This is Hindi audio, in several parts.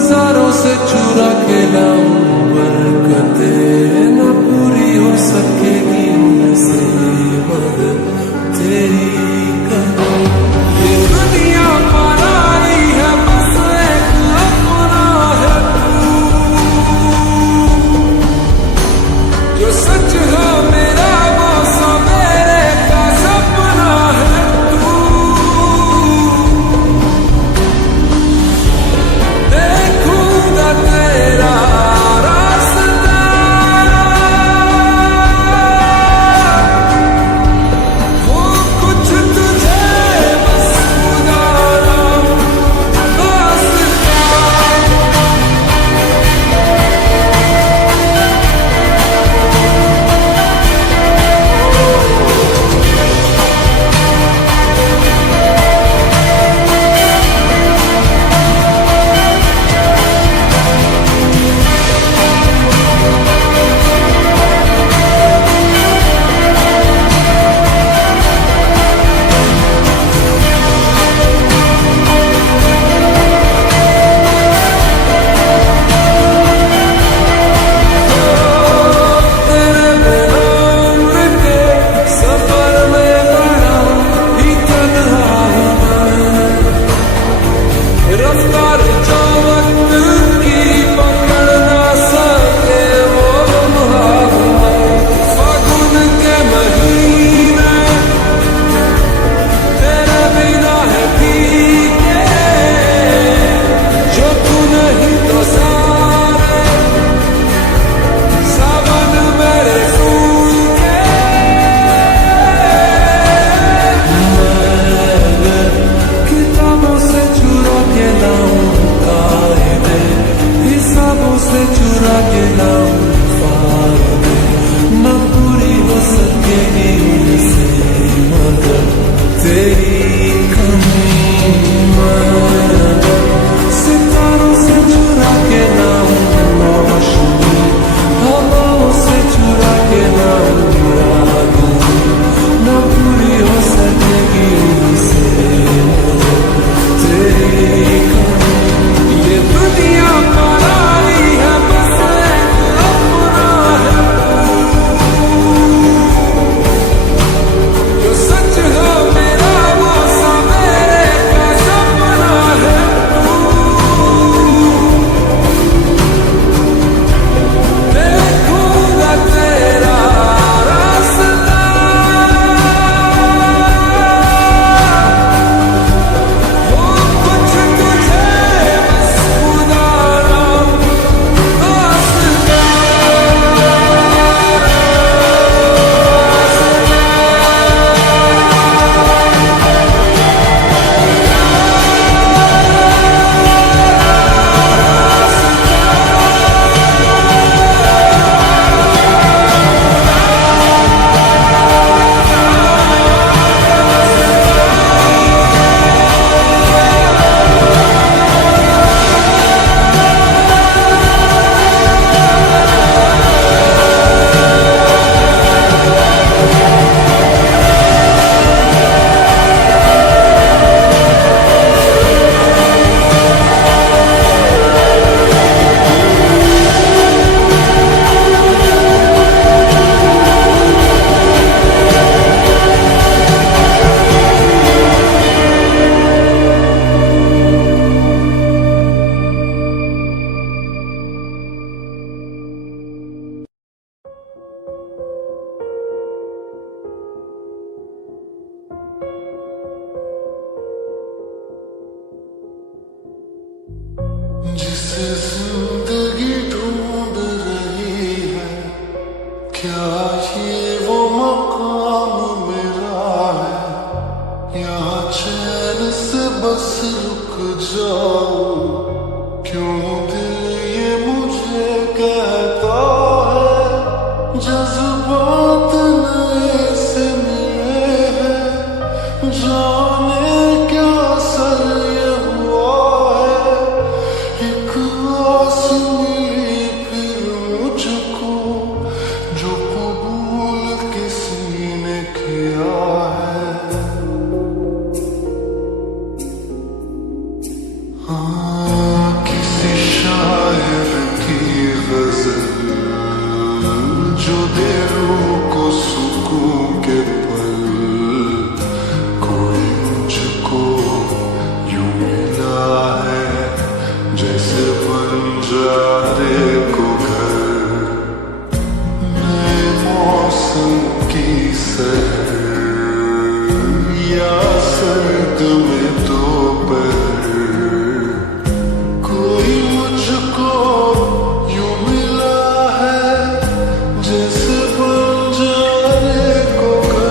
नजारों से चुरा के लाऊं बरकतें, न पूरी हो सकेगी उनसे मगर तेरी कदर। ये दुनिया पराई है बस एक अपना है जो सच है मेरा वो सवेरे का सपना है तू। देखूंगा तेरा रास्ता, हो कुछ तुझे बस खुदा वास्ता। तेरे बिना उम्र के सफर में बड़ा ही तन्हा हूँ मैं। रफ्तार जो वक्त की पकड़ ना सके वो लम्हा हूँ मैं। फागुन के महीने तेरे बिना है फीके, जो तू नहीं तो सारे सावन मेरे सूखे। मैं किताबों से चुरा के लाऊं कायदे, हिसाबों से चुरा के लाऊं फायदे, न पूरी हो सकेगी उनसे मगर तेरी कमी। मैं सितारों से चुरा के लाऊं रोशनी, हवाओं से चुरा के लाऊं रागनी, न पूरी हो सकेगी उनसे मगर तेरी कमी। ये दुनिया पराई है बस एक अपना है जो सच है मेरा वो सवेरे का सपना है तू। देखूंगा तेरा रास्ता, हो कुछ तुझे बस खुदा वास्ता। जिसे जिंदगी ढूंढ रही है, क्या ये वो मकाम मेरा है? यहाँ चैन से बस रुक जाऊं, क्यों दिल ये मुझे कहता है? जज्बात नए से मिले हैं, जाने क्या असर ये हुआ है। एक आस मिली फिर मुझको, जो कबूल किसी ने किया है। हाँ, किसी जैसे बंजारे को घर, नए मौसम की सैर या सर्द में दोपहर, कोई मुझको यूं मिला है जैसे बंजारे को घर।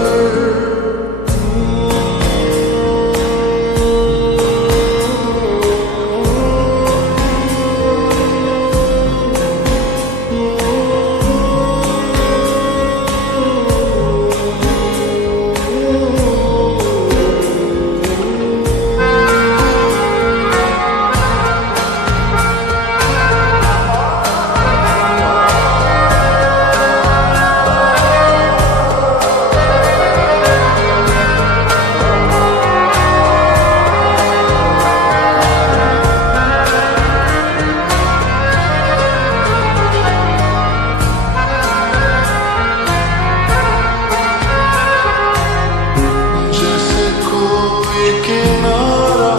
किनारा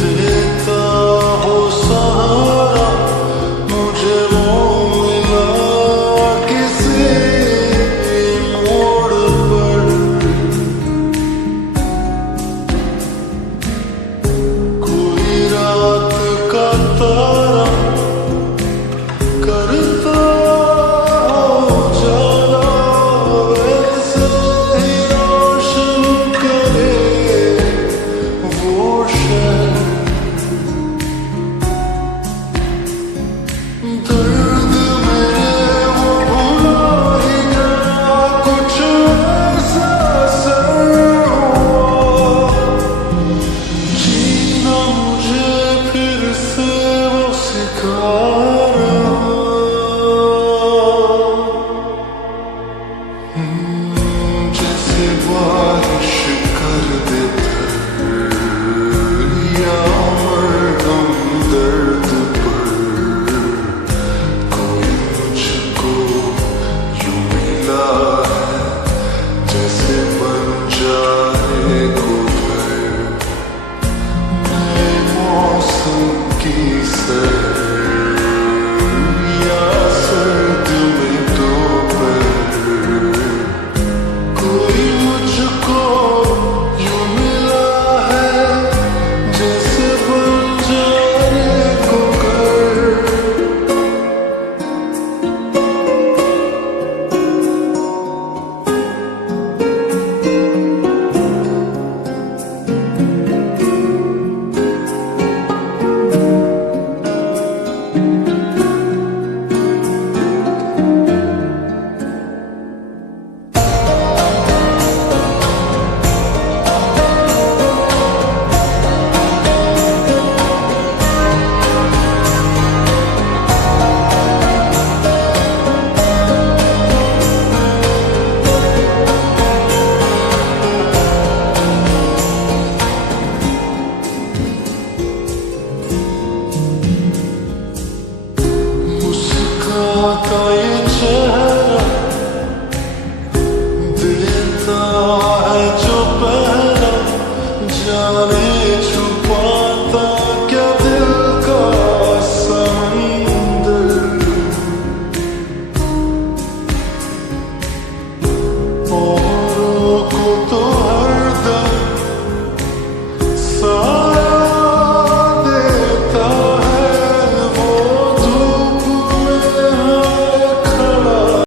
देता हो सहारा, मुझे वो मिला किसी मोड़ पर, कोई रात का तारा